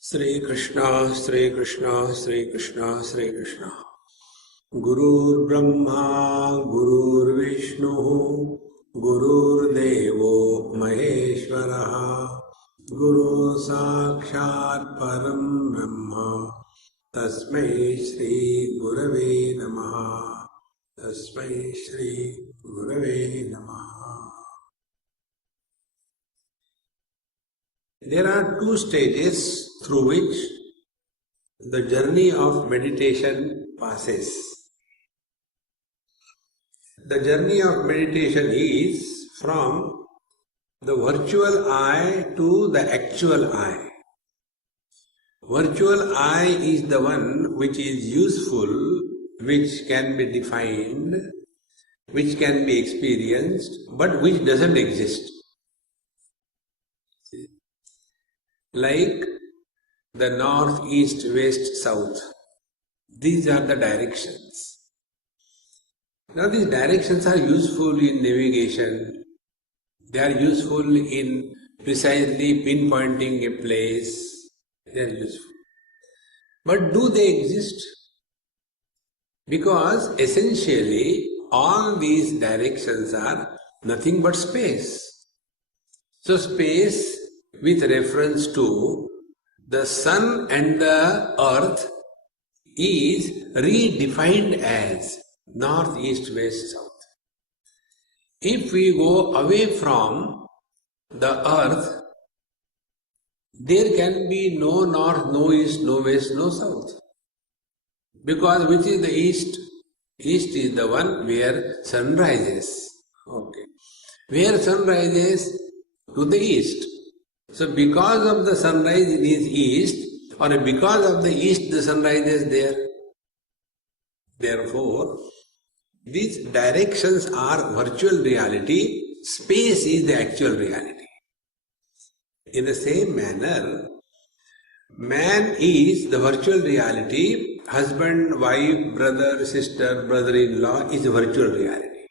Sri Krishna, Sri Krishna, Sri Krishna, Sri Krishna. Gurur Brahma, Gurur Vishnu, Gurur Devo Maheshwaraha, Guru Sakshat Param Brahma, Tasmai Shri Gurave Namaha, Tasmai Shri Gurave Namaha. There are two stages through which the journey of meditation passes. The journey of meditation is from the virtual I to the actual I. Virtual I is the one which is useful, which can be defined, which can be experienced, but which doesn't exist. Like the north, east, west, south. These are the directions. Now these directions are useful in navigation. They are useful in precisely pinpointing a place. They are useful. But do they exist? Because essentially all these directions are nothing but space. So space with reference to the sun and the earth is redefined as north, east, west, south. If we go away from the earth, there can be no north, no east, no west, no south. Because which is the east? East is the one where sun rises. Okay. Where sun rises? To the east. So because of the sunrise it is east, or because of the east the sunrise is there. Therefore, these directions are virtual reality, space is the actual reality. In the same manner, man is the virtual reality, husband, wife, brother, sister, brother-in-law is a virtual reality.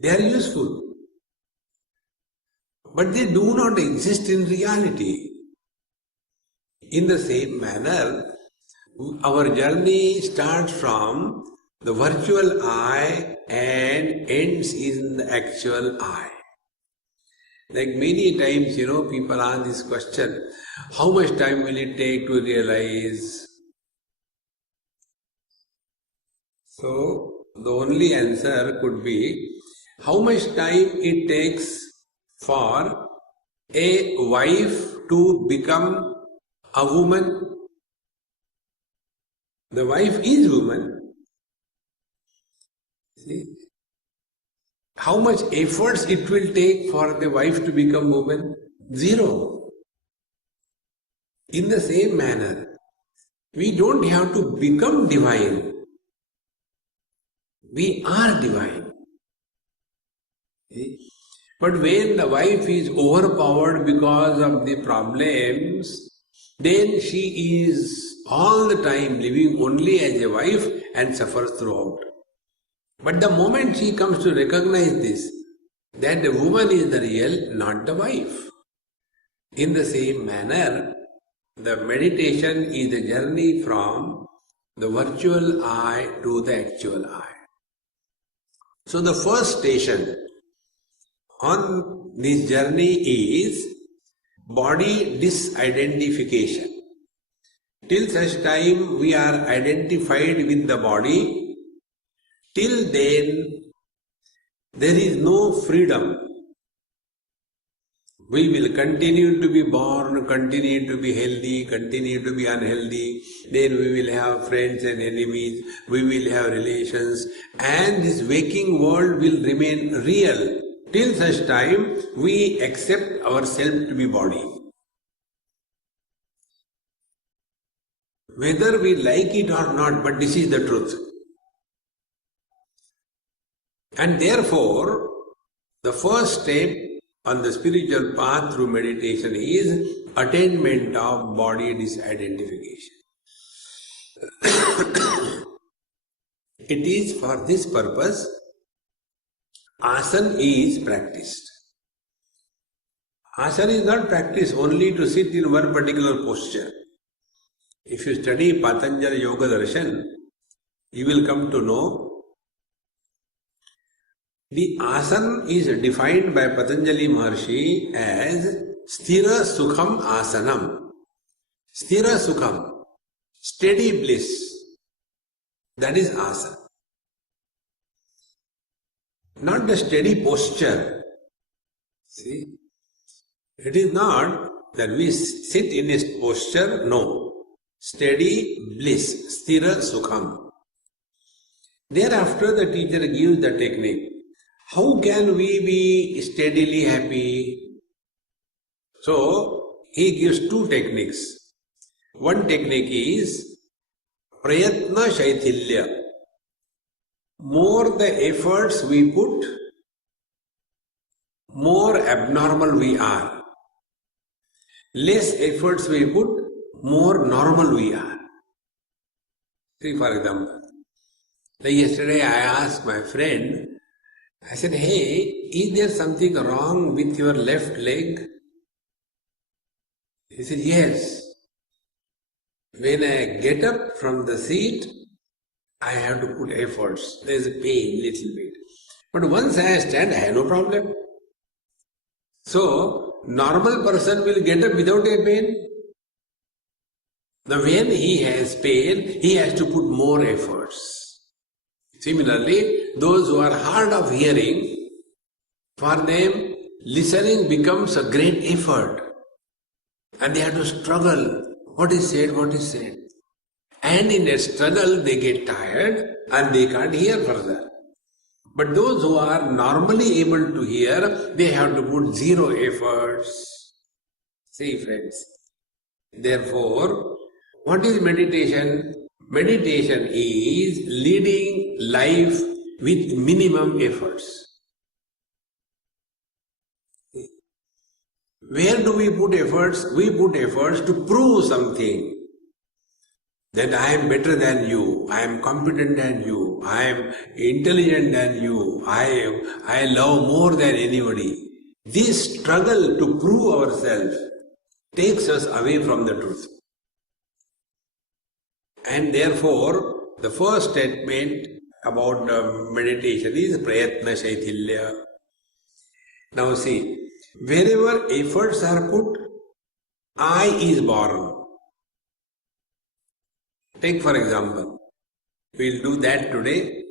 They are useful, but they do not exist in reality. In the same manner, our journey starts from the virtual I and ends in the actual I. Like many times, people ask this question, how much time will it take to realize? So, the only answer could be, how much time it takes for a wife to become a woman. The wife is woman. See? How much efforts it will take for the wife to become woman? Zero. In the same manner, we don't have to become divine. We are divine. See? But when the wife is overpowered because of the problems, then she is all the time living only as a wife and suffers throughout. But the moment she comes to recognize this, that the woman is the real, not the wife. In the same manner, the meditation is the journey from the virtual I to the actual I. So the first station on this journey is body disidentification. Till such time we are identified with the body, till then there is no freedom. We will continue to be born, continue to be healthy, continue to be unhealthy, then we will have friends and enemies, we will have relations, and this waking world will remain real till such time we accept ourselves to be body. Whether we like it or not, but this is the truth. And therefore, the first step on the spiritual path through meditation is attainment of body disidentification. It is for this purpose asana is practiced. Asana is not practice only to sit in one particular posture. If you study Patanjali Yoga Darshan, you will come to know the asana is defined by Patanjali Maharshi as Sthira Sukham Asanam. Sthira Sukham, steady bliss. That is asana. Not the steady posture. See? It is not that we sit in a posture, no. Steady bliss, sthira sukham. Thereafter the teacher gives the technique. How can we be steadily happy? So, he gives two techniques. One technique is prayatna shaithilya. More the efforts we put, more abnormal we are. Less efforts we put, more normal we are. See, for example, like yesterday I asked my friend, I said, hey, is there something wrong with your left leg? He said, yes. When I get up from the seat, I have to put efforts. There is a pain, little bit. But once I stand, I have no problem. So, normal person will get up without a pain. Now, when he has pain, he has to put more efforts. Similarly, those who are hard of hearing, for them, listening becomes a great effort. And they have to struggle. What is said, what is said. And in a struggle, they get tired and they can't hear further. But those who are normally able to hear, they have to put zero efforts. See, friends. Therefore, what is meditation? Meditation is leading life with minimum efforts. Where do we put efforts? We put efforts to prove something. That I am better than you, I am competent than you, I am intelligent than you, I love more than anybody. This struggle to prove ourselves takes us away from the truth. And therefore, the first statement about meditation is prayatna shaithilya. Now see, wherever efforts are put, I is born. Take for example, we'll do that today.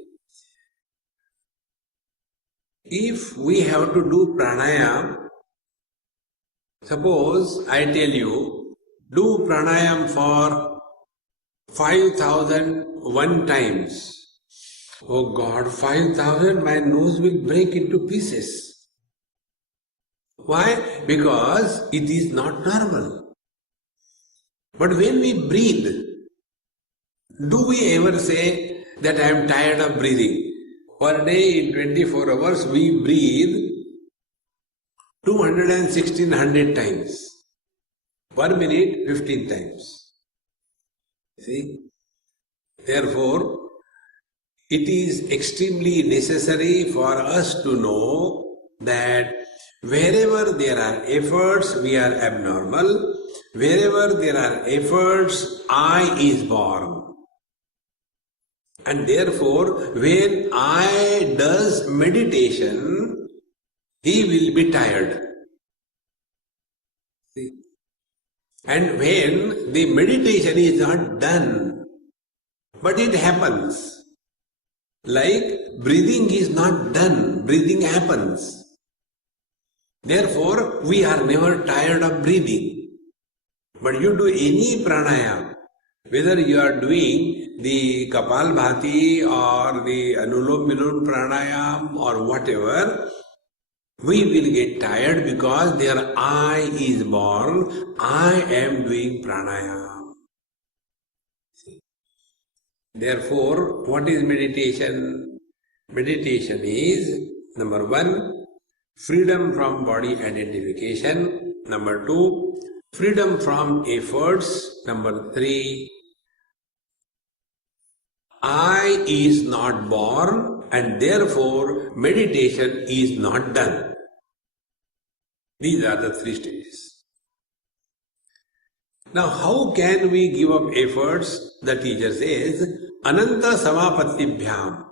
If we have to do pranayam, suppose I tell you, do pranayam for 5,001 times. Oh God, 5,000, my nose will break into pieces. Why? Because it is not normal. But when we breathe, do we ever say that I am tired of breathing? Per day in 24 hours we breathe 216 times. Per minute 15 times. See? Therefore, it is extremely necessary for us to know that wherever there are efforts, we are abnormal. Wherever there are efforts, I is born. And therefore, when I does meditation, he will be tired. See? And when the meditation is not done, but it happens, like breathing is not done, breathing happens. Therefore, we are never tired of breathing. But you do any pranayam, whether you are doing the Kapalbhati or the Anulom Vilom pranayam or whatever, we will get tired because their I is born, I am doing pranayam. Therefore, what is meditation? Meditation is, number one, freedom from body identification. Number two, freedom from efforts. Number three, I is not born and therefore meditation is not done. These are the three stages. Now, how can we give up efforts? The teacher says, Ananta Samapatibhyam.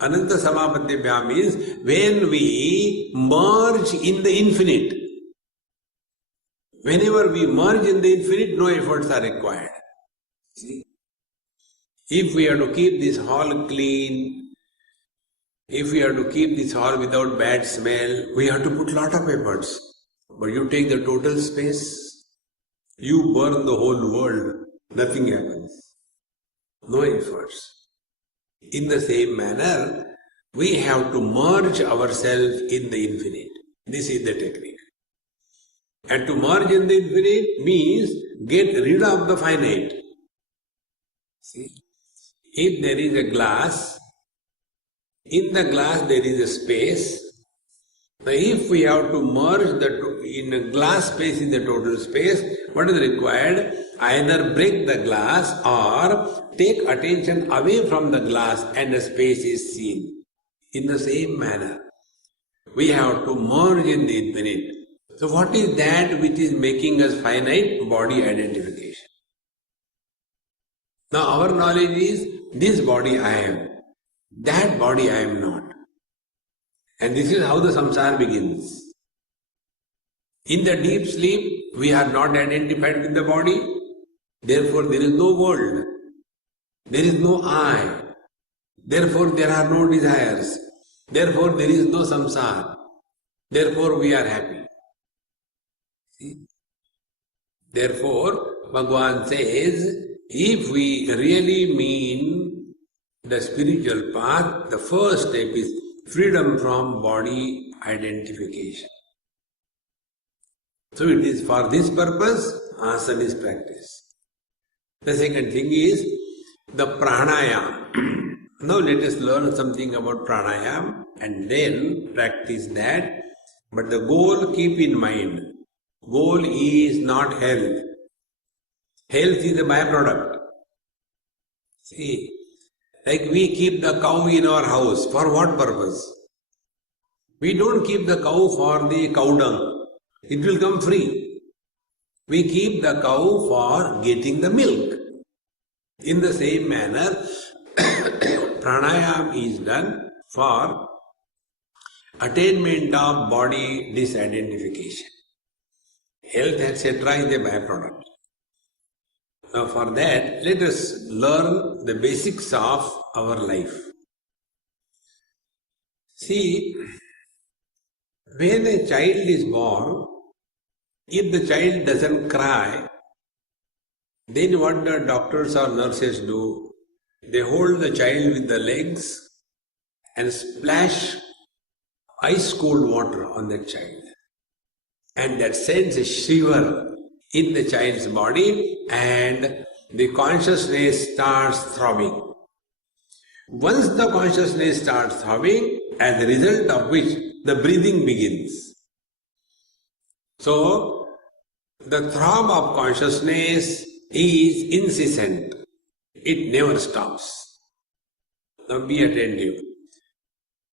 Ananta Samapatibhyam means when we merge in the infinite. Whenever we merge in the infinite, no efforts are required. See? If we are to keep this hall clean, if we are to keep this hall without bad smell, we have to put lot of efforts. But you take the total space, you burn the whole world, nothing happens. No efforts. In the same manner, we have to merge ourselves in the infinite. This is the technique. And to merge in the infinite means get rid of the finite. See? If there is a glass, in the glass there is a space. Now if we have to merge in a glass space in the total space, what is required? Either break the glass or take attention away from the glass and the space is seen. In the same manner, we have to merge in the infinite. So what is that which is making us finite? Body identification. Now our knowledge is, this body I am, that body I am not. And this is how the samsara begins. In the deep sleep, we are not identified with the body, therefore there is no world, there is no I, therefore there are no desires, therefore there is no samsara, therefore we are happy. See? Therefore, Bhagavan says, if we really mean the spiritual path, the first step is freedom from body identification. So it is for this purpose, asana is practiced. The second thing is the pranayam. Now let us learn something about pranayam and then practice that. But the goal, keep in mind, goal is not health. Health is a byproduct. See, like we keep the cow in our house, for what purpose? We don't keep the cow for the cow dung. It will come free. We keep the cow for getting the milk. In the same manner, pranayam is done for attainment of body disidentification. Health, etc. is a byproduct. Now for that, let us learn the basics of our life. See, when a child is born, if the child doesn't cry, then what the doctors or nurses do? They hold the child with the legs and splash ice cold water on that child. And that sends a shiver in the child's body and the consciousness starts throbbing. Once the consciousness starts throbbing, as a result of which the breathing begins. So, the throb of consciousness is incessant. It never stops. Now be attentive.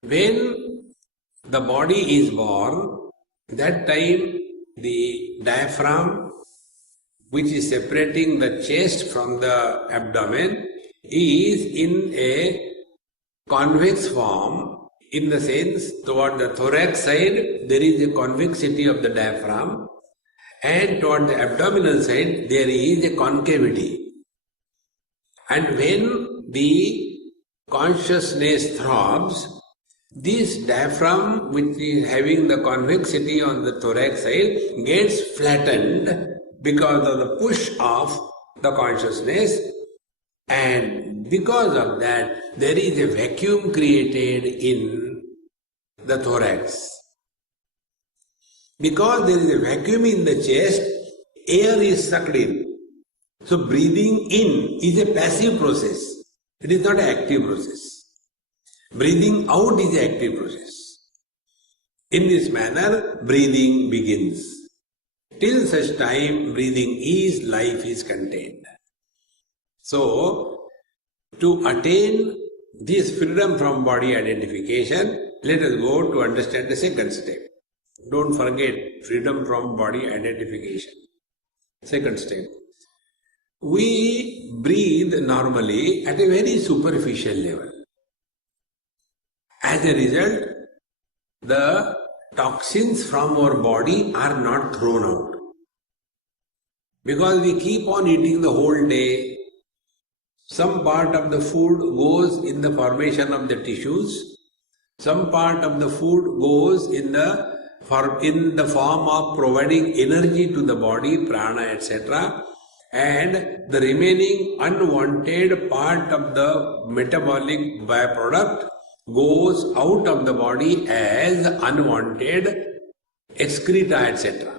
When the body is born, that time the diaphragm, which is separating the chest from the abdomen, is in a convex form, in the sense toward the thorax side there is a convexity of the diaphragm and toward the abdominal side there is a concavity. And when the consciousness throbs, this diaphragm, which is having the convexity on the thorax side, gets flattened because of the push of the consciousness, and because of that there is a vacuum created in the thorax. Because there is a vacuum in the chest, air is sucked in. So breathing in is a passive process. It is not an active process. Breathing out is an active process. In this manner, breathing begins. Till such time, breathing is, life is contained. So, to attain this freedom from body identification, let us go to understand the second step. Don't forget freedom from body identification. Second step. We breathe normally at a very superficial level. As a result, the toxins from our body are not thrown out. Because we keep on eating the whole day, some part of the food goes in the formation of the tissues, some part of the food goes in the form of providing energy to the body, prana, etc. And the remaining unwanted part of the metabolic byproduct goes out of the body as unwanted excreta, etc.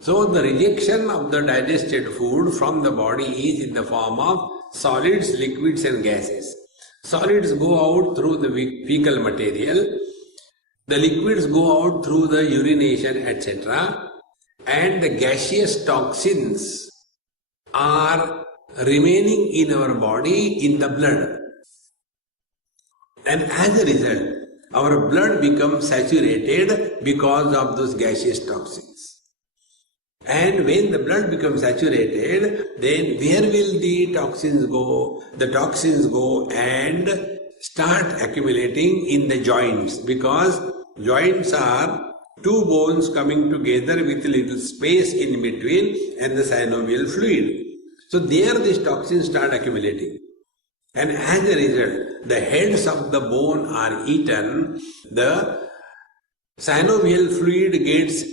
So the rejection of the digested food from the body is in the form of solids, liquids and gases. Solids go out through the fecal material, the liquids go out through the urination, etc. And the gaseous toxins are remaining in our body in the blood. And as a result, our blood becomes saturated because of those gaseous toxins. And when the blood becomes saturated, then where will the toxins go? The toxins go and start accumulating in the joints, because joints are two bones coming together with a little space in between and the synovial fluid. So there these toxins start accumulating. And as a result, the heads of the bone are eaten, the synovial fluid gets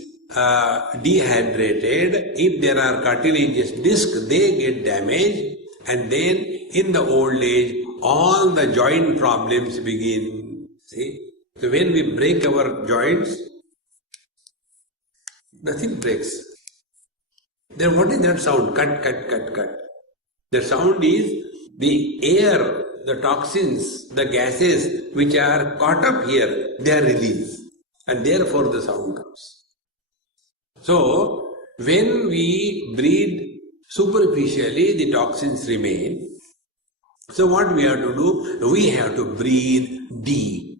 dehydrated. If there are cartilaginous discs, they get damaged, and then in the old age, all the joint problems begin. See? So when we break our joints, nothing breaks. Then what is that sound? Cut, cut, cut, cut. The sound is the air, the toxins, the gases which are caught up here, they are released. And therefore the sound comes. So, when we breathe superficially, the toxins remain. So what we have to do? We have to breathe deep.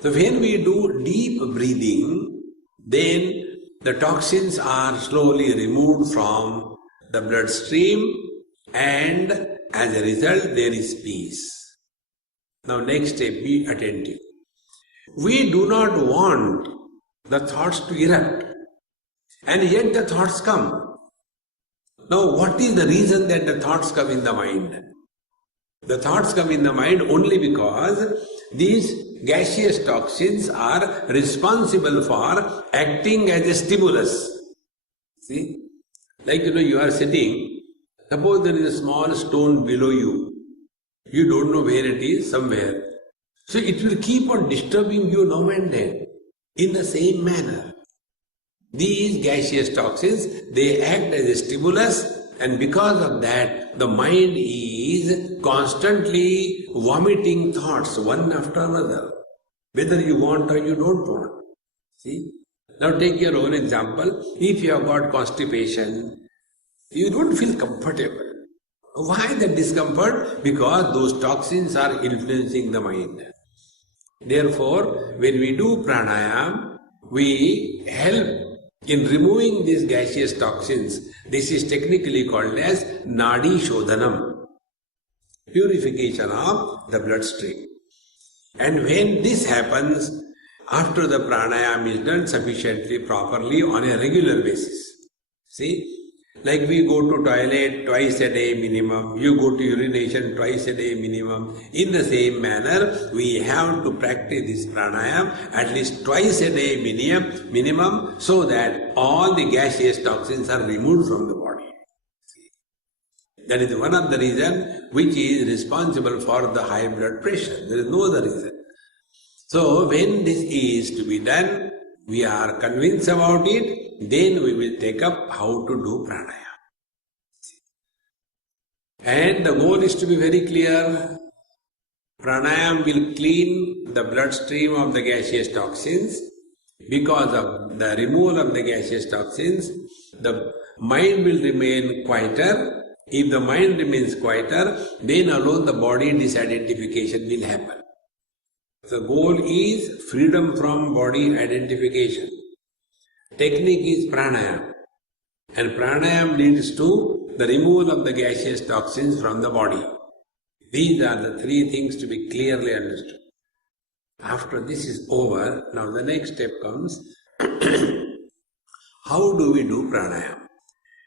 So when we do deep breathing, then the toxins are slowly removed from the bloodstream, and as a result there is peace. Now next step, be attentive. We do not want the thoughts to erupt, and yet the thoughts come. Now what is the reason that the thoughts come in the mind? The thoughts come in the mind only because these gaseous toxins are responsible for acting as a stimulus. See? Like you are sitting, suppose there is a small stone below you. You don't know where it is, somewhere. So it will keep on disturbing you now and then. In the same manner, these gaseous toxins, they act as a stimulus, and because of that, the mind is constantly vomiting thoughts one after another, whether you want or you don't want. See? Now take your own example. If you have got constipation, you don't feel comfortable. Why the discomfort? Because those toxins are influencing the mind. Therefore, when we do pranayam, we help in removing these gaseous toxins. This is technically called as nadi shodhanam, purification of the bloodstream. And when this happens, after the pranayam is done sufficiently properly on a regular basis. See? Like we go to toilet twice a day minimum, you go to urination twice a day minimum. In the same manner, we have to practice this pranayam at least twice a day minimum, so that all the gaseous toxins are removed from the body. That is one of the reasons which is responsible for the high blood pressure. There is no other reason. So when this is to be done, we are convinced about it, then we will take up how to do pranayam. And the goal is to be very clear. Pranayam will clean the bloodstream of the gaseous toxins. Because of the removal of the gaseous toxins, the mind will remain quieter. If the mind remains quieter, then alone the body disidentification will happen. The goal is freedom from body identification. Technique is pranayama. And pranayama leads to the removal of the gaseous toxins from the body. These are the three things to be clearly understood. After this is over, now the next step comes, how do we do pranayama?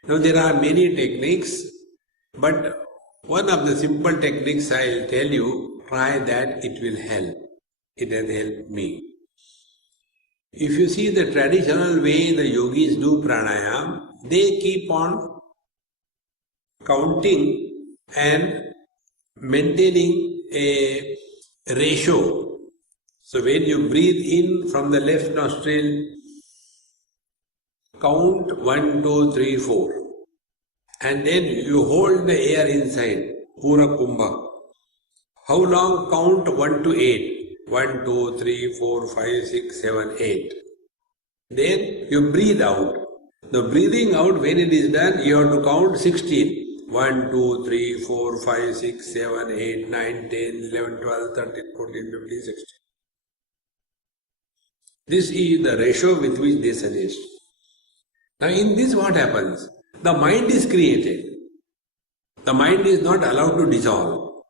Now there are many techniques, but one of the simple techniques I'll tell you, try that, it will help. It has helped me. If you see the traditional way the yogis do pranayama, they keep on counting and maintaining a ratio. So when you breathe in from the left nostril, count 1, 2, 3, 4. And then you hold the air inside, Pura Kumbha. How long? Count 1 to 8. 1, 2, 3, 4, 5, 6, 7, 8. Then you breathe out. The breathing out, when it is done, you have to count 16. 1, 2, 3, 4, 5, 6, 7, 8, 9, 10, 11, 12, 13, 14, 15, 16. This is the ratio with which they suggest. Now in this what happens? The mind is created. The mind is not allowed to dissolve.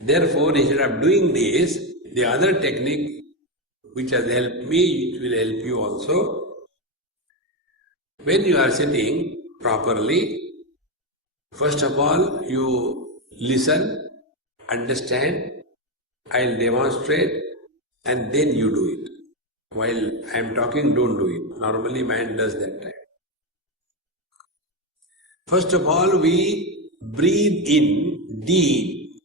Therefore, instead of doing this, the other technique which has helped me, it will help you also. When you are sitting properly, first of all, you listen, understand, I'll demonstrate, and then you do it. While I am talking, don't do it. Normally mind does that time. First of all, we breathe in deep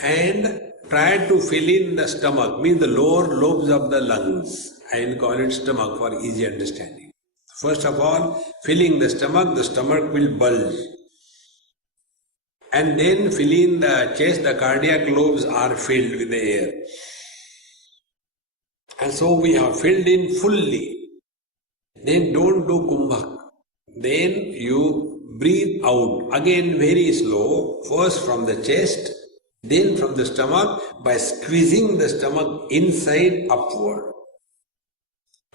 and try to fill in the stomach, means the lower lobes of the lungs. I will call it stomach for easy understanding. First of all, filling the stomach will bulge. And then fill in the chest, the cardiac lobes are filled with the air. And so we have filled in fully. Then don't do kumbhak. Then you breathe out, again very slow, first from the chest, then from the stomach, by squeezing the stomach inside upward.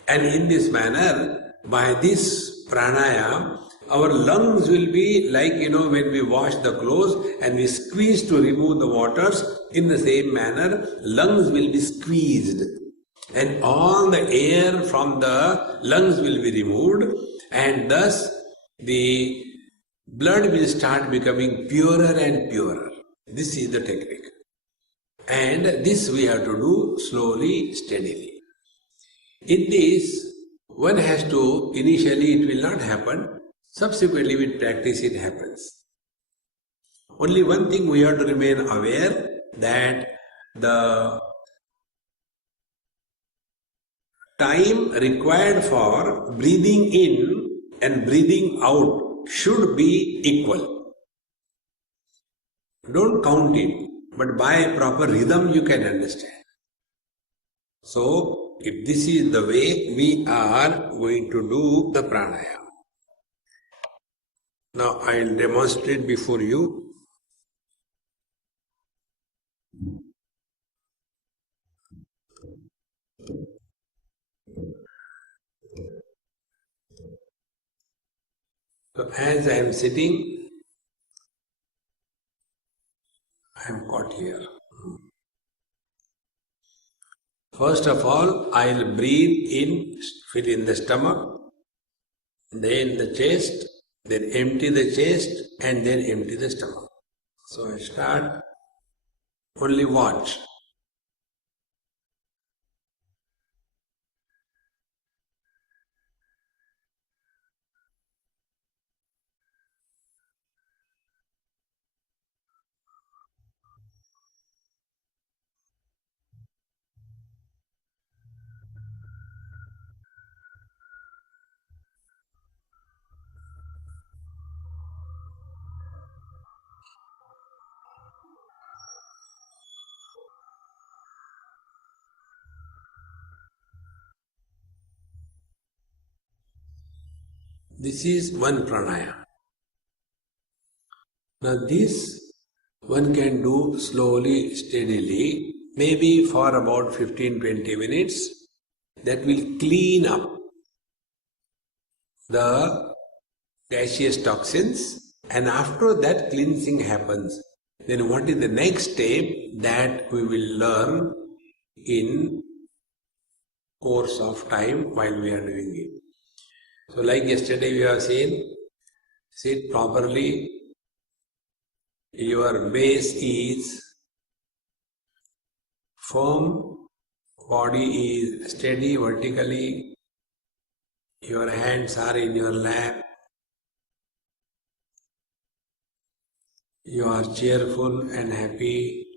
And in this manner, by this pranayama, our lungs will be like, when we wash the clothes and we squeeze to remove the waters, in the same manner, lungs will be squeezed. And all the air from the lungs will be removed, and thus the blood will start becoming purer and purer. This is the technique. And this we have to do slowly, steadily. In this, one has to, initially it will not happen, subsequently with practice it happens. Only one thing we have to remain aware, that the time required for breathing in and breathing out should be equal. Don't count it, but by a proper rhythm you can understand. So, if this is the way we are going to do the pranayama. Now I will demonstrate before you. So as I am sitting, I am caught here. First of all, I will breathe in, fill in the stomach, then the chest, then empty the chest, and then empty the stomach. So I start, only watch. This is one pranayama. Now this one can do slowly, steadily, maybe for about 15-20 minutes. That will clean up the gaseous toxins, and after that cleansing happens, then what is the next step that we will learn in course of time while we are doing it. So like yesterday we have seen, sit properly, your base is firm, body is steady vertically, your hands are in your lap, you are cheerful and happy.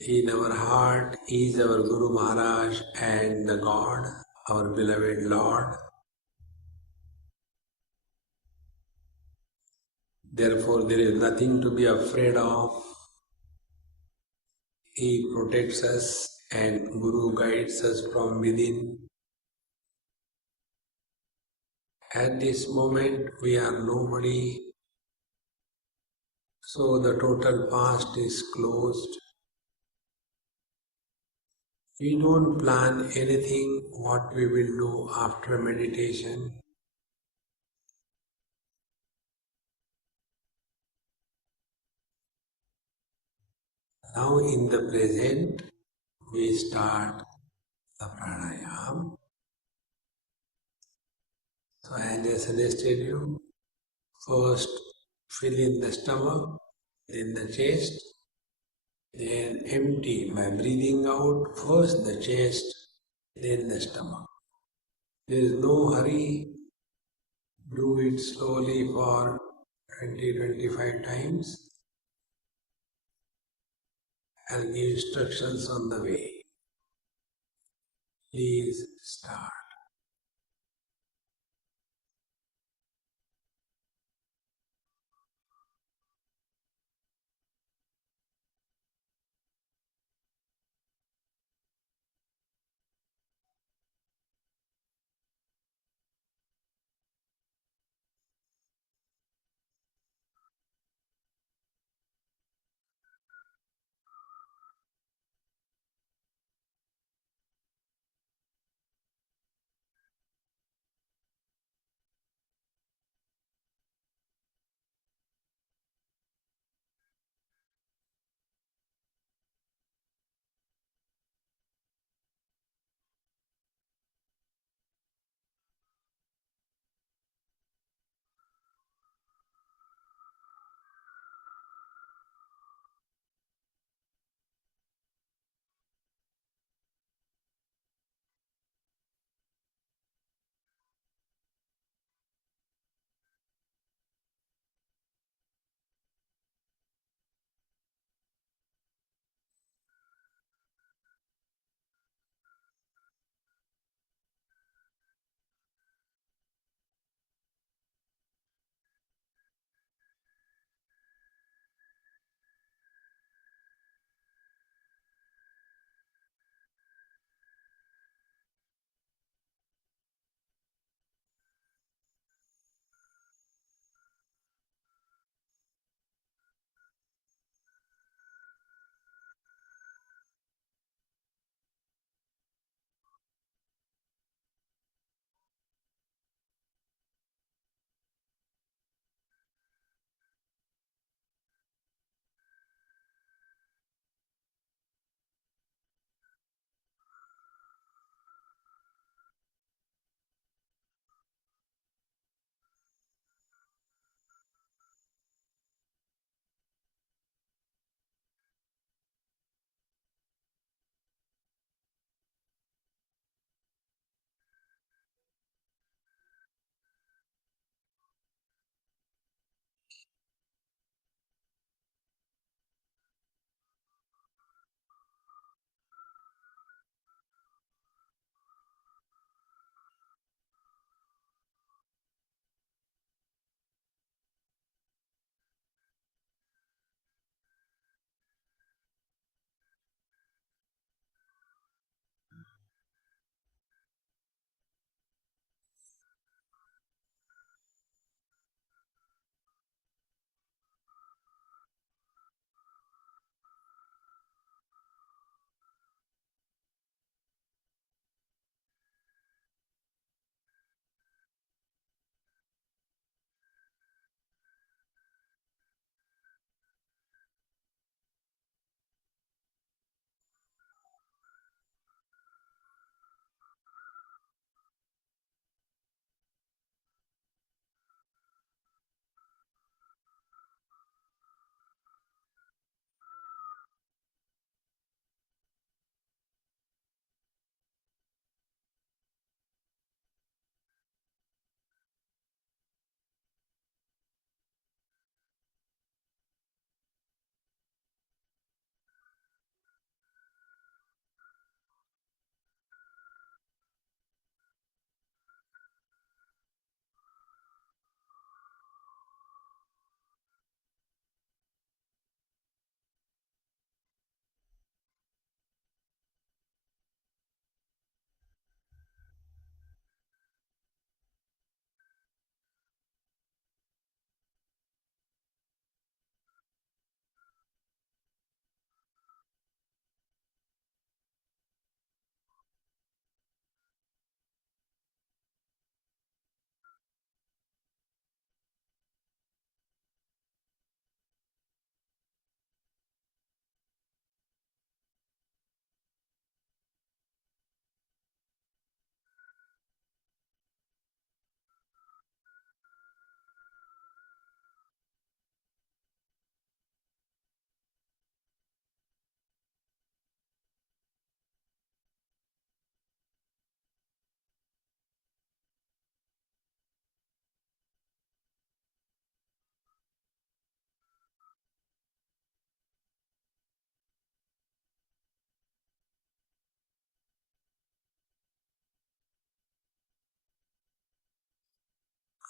In our heart is our Guru Maharaj and the God, our beloved Lord. Therefore, there is nothing to be afraid of. He protects us and Guru guides us from within. At this moment, we are nobody, so the total past is closed. We don't plan anything what we will do after meditation. Now in the present, we start the pranayam. So as I suggested you, first fill in the stomach, then the chest, then empty by breathing out first the chest, then the stomach. There is no hurry. Do it slowly for 20-25 times. I'll give instructions on the way. Please start.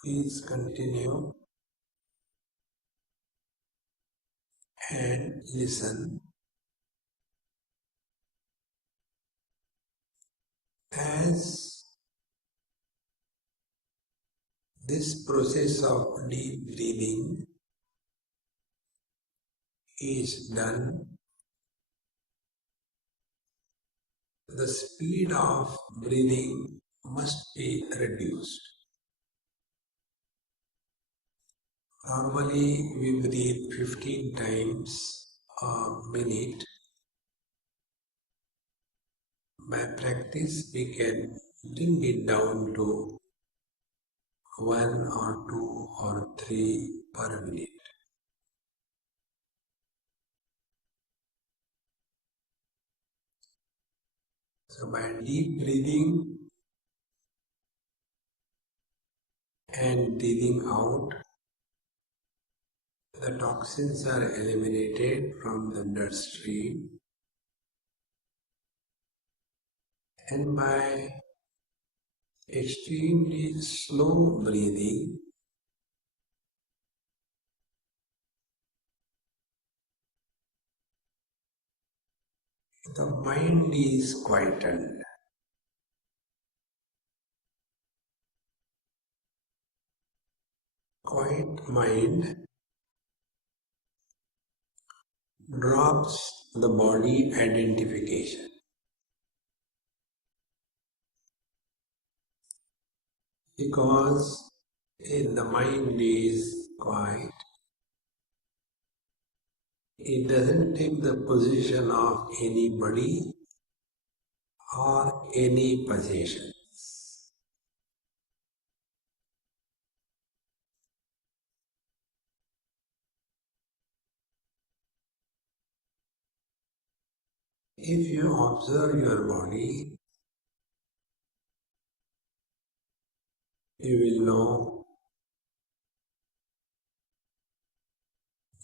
Please continue and listen as this process of deep breathing is done. The speed of breathing must be reduced. Normally, we breathe 15 times a minute. By practice, we can bring it down to 1 or 2 or 3 per minute. So, by deep breathing and breathing out, the toxins are eliminated from the bloodstream, and by extremely slow breathing, the mind is quietened. Quiet mind drops the body identification, because if the mind is quiet, it doesn't take the position of anybody or any possession. If you observe your body, you will know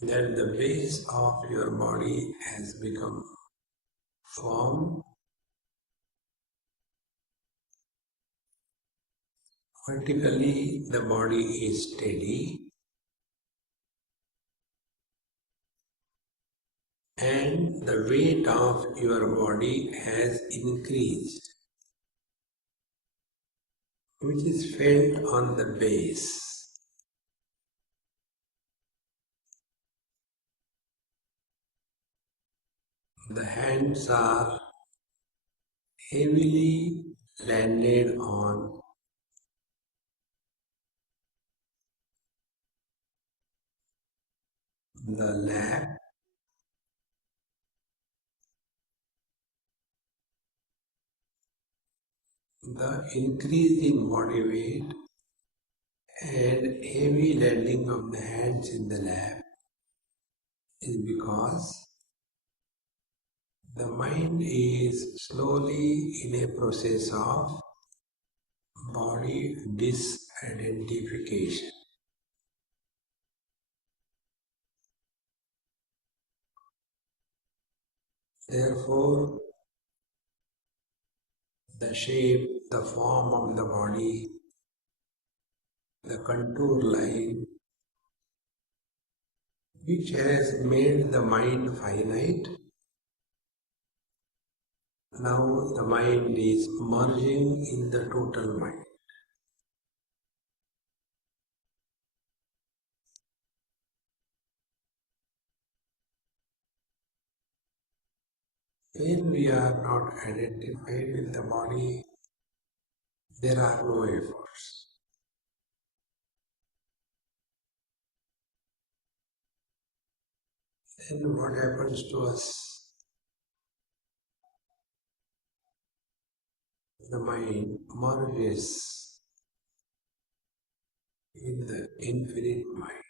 that the base of your body has become firm. Vertically, the body is steady, and the weight of your body has increased, which is felt on the base. The hands are heavily landed on the lap. The increase in body weight and heavy landing of the hands in the lap is because the mind is slowly in a process of body disidentification. Therefore, the shape, the form of the body, the contour line, which has made the mind finite, now the mind is merging in the total mind. When we are not identified with the body, there are no efforts. Then what happens to us? The mind merges in the infinite mind.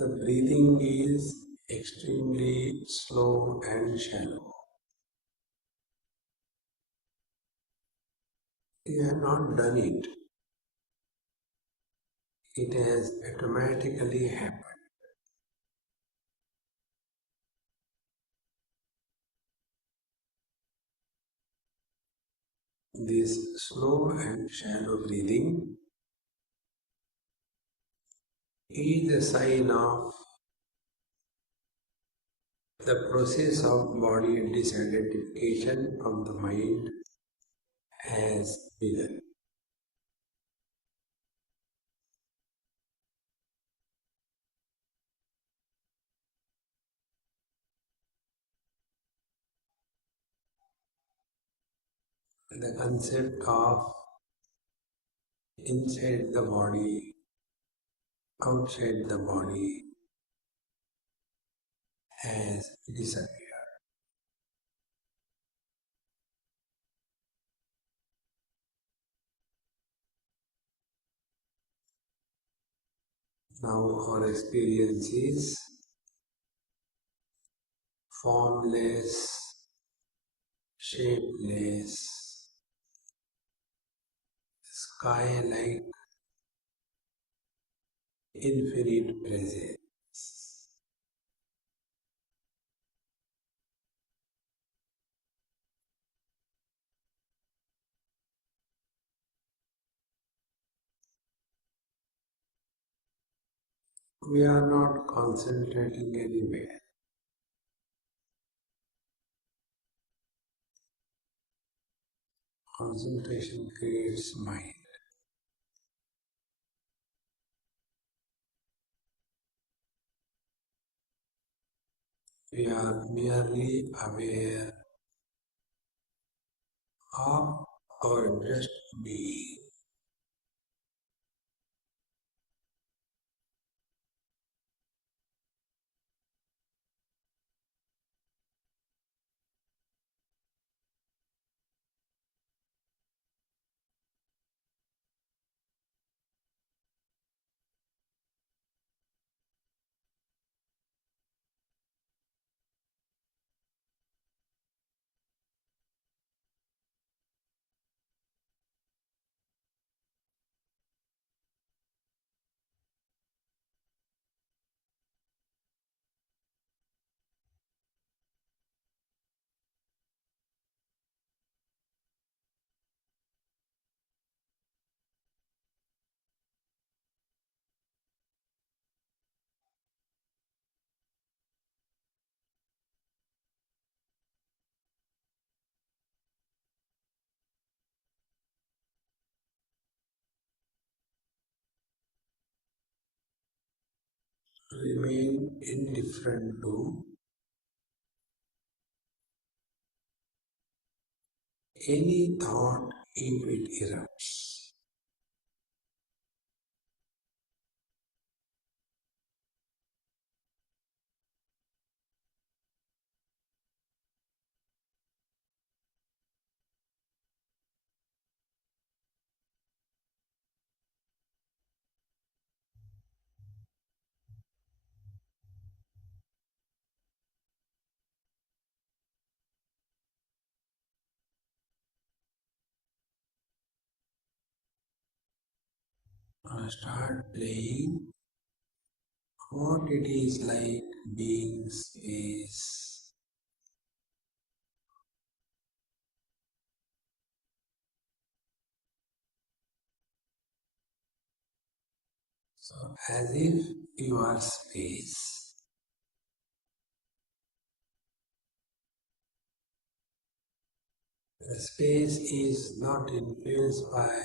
The breathing is extremely slow and shallow. You have not done it. It has automatically happened. This slow and shallow breathing is a sign of the process of body disidentification from the mind has begun. The concept of inside the body, outside the body has disappeared. Now our experience is formless, shapeless, sky-like, infinite presence. We are not concentrating anywhere. Concentration creates mind. We are merely aware of our just being. Remain indifferent to any thought if it erupts. Start playing what it is like being space. So, as if you are space. The space is not influenced by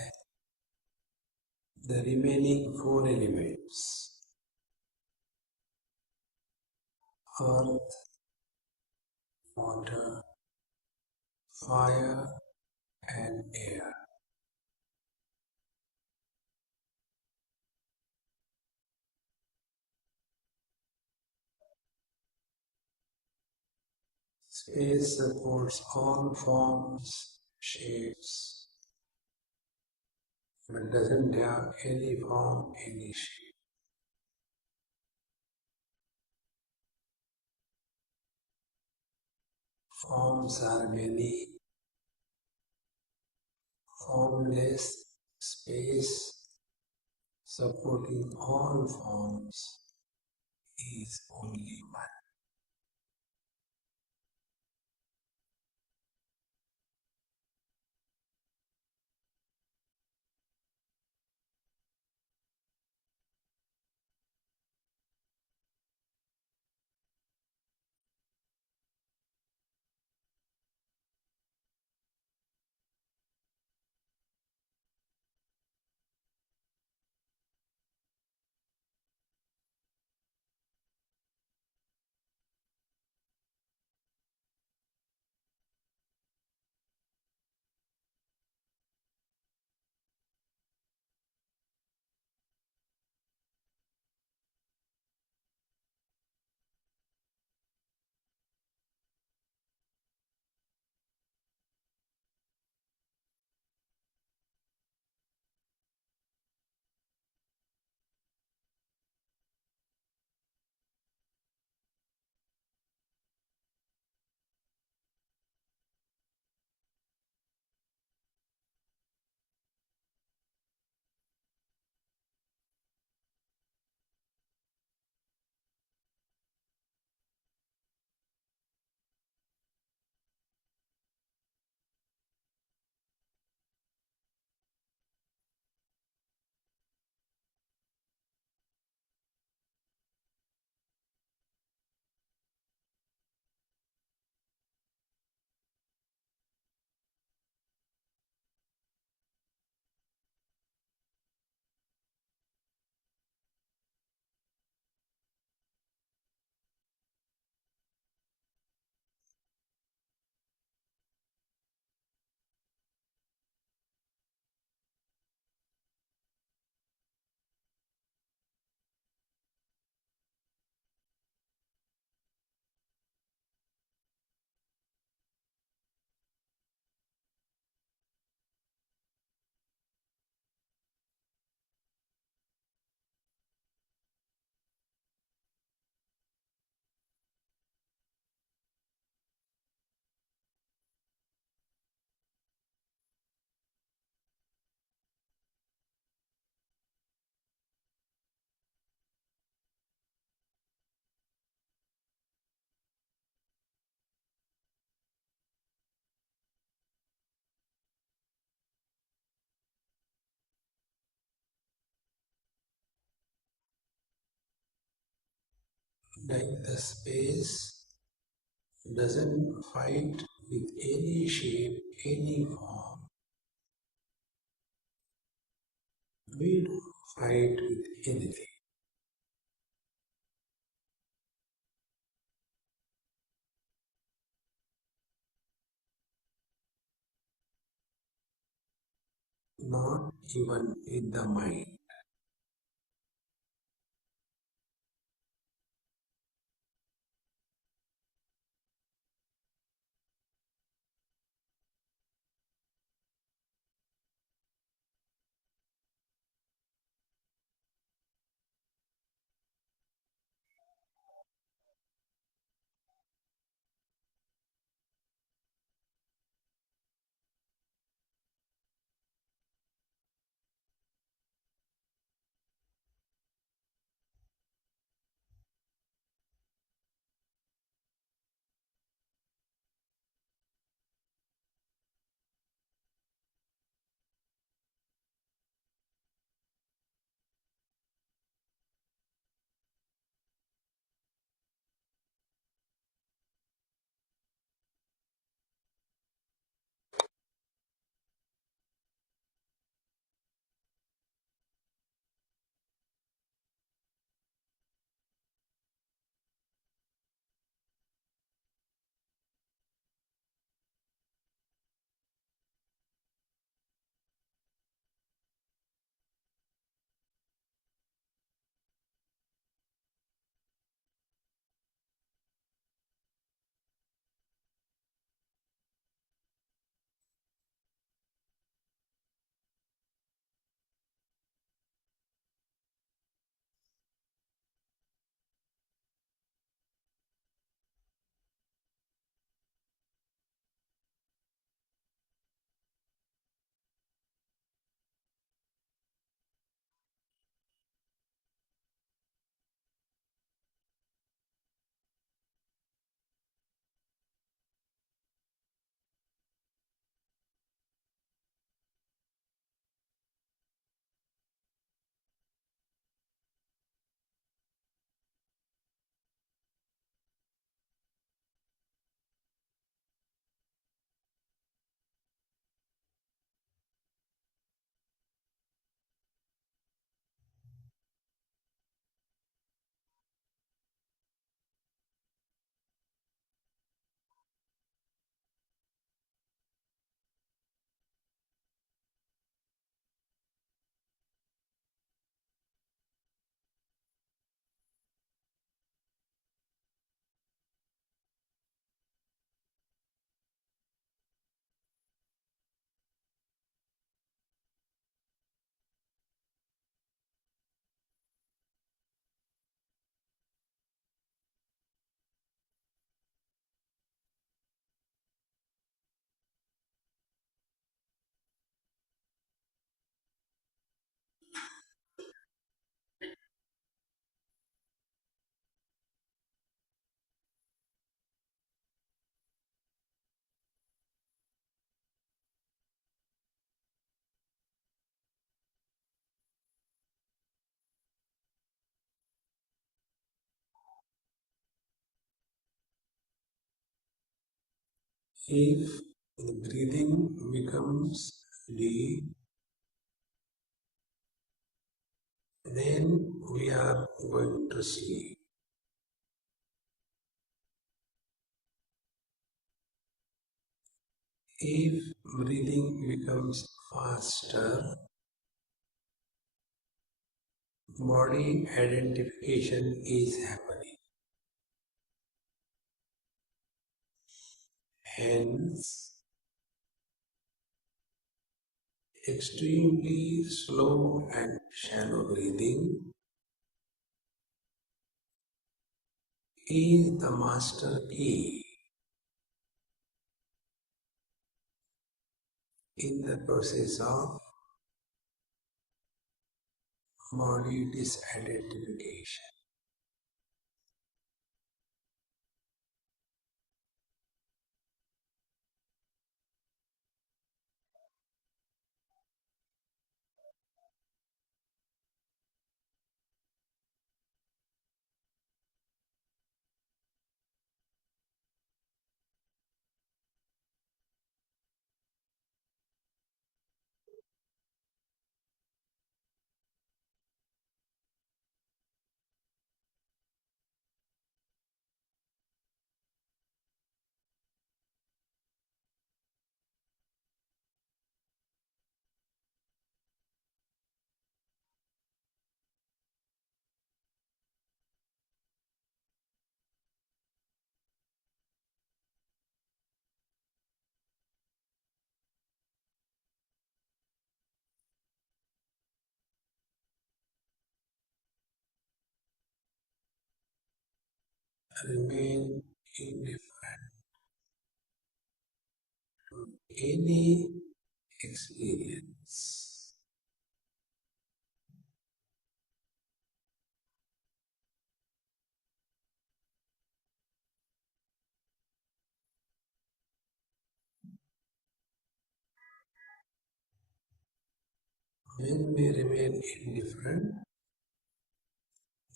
the remaining four elements: earth, water, fire, and air. Space supports all forms, shapes, but doesn't have any form, any shape. Forms are many. Formless space supporting all forms is only one. Like the space doesn't fight with any shape, any form. We don't fight with anything. Not even in the mind. If the breathing becomes deep, then we are going to sleep. If breathing becomes faster, body identification is happening. Hence, extremely slow and shallow breathing is the master key in the process of body disidentification. Remain indifferent to any experience. When we remain indifferent,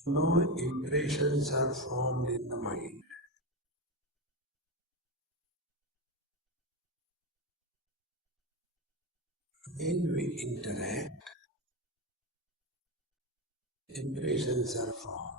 no impressions are formed in the mind. When we interact, impressions are formed.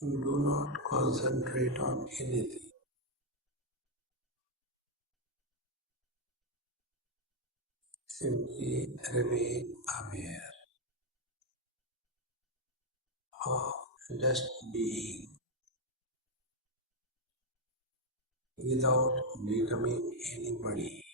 Do not concentrate on anything. Simply remain aware of just being without becoming anybody.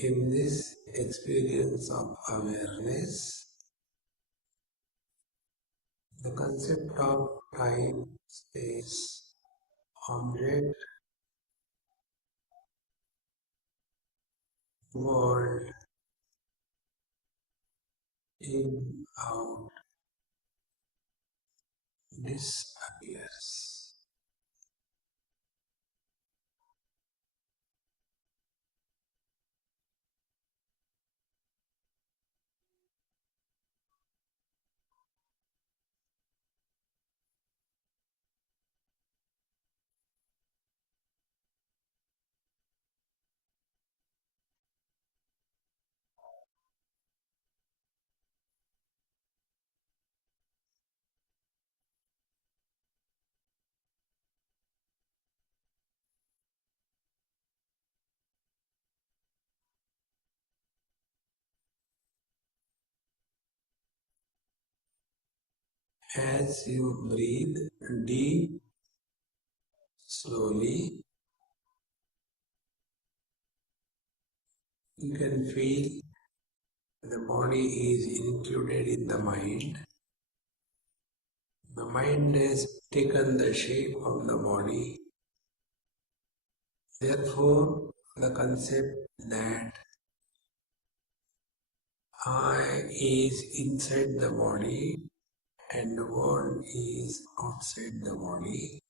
In this experience of awareness, the concept of time, space, object, world, in, out, disappears. As you breathe deep, slowly, you can feel the body is included in the mind. The mind has taken the shape of the body. Therefore, the concept that I is inside the body and the world is outside the body.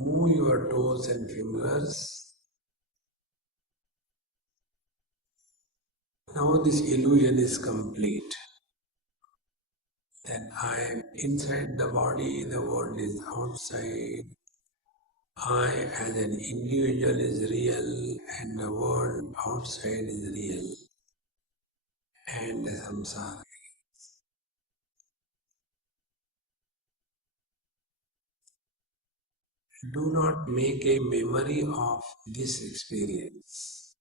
Move your toes and fingers. Now this illusion is complete. That I am inside the body, the world is outside. I as an individual is real and the world outside is real. And the samsara. Do not make a memory of this experience.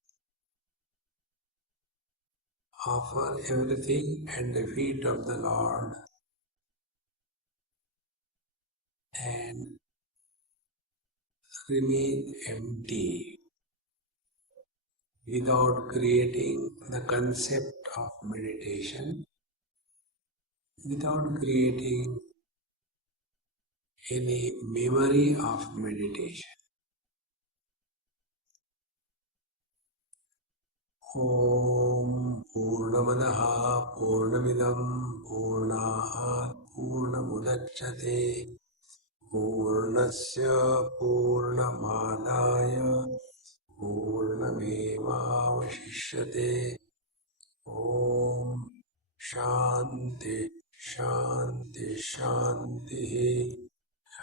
Offer everything at the feet of the Lord and remain empty without creating the concept of meditation, without creating any memory of meditation. Om Purnamadaha Purnamidam Purnahat Purnamudachyate Purnasya Purnamadaya Purnamevavashishyate. Om Shanti Shanti Shanti.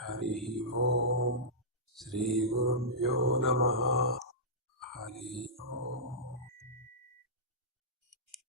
Hari Om. Sri Gurubhyo Namaha. Hari Om.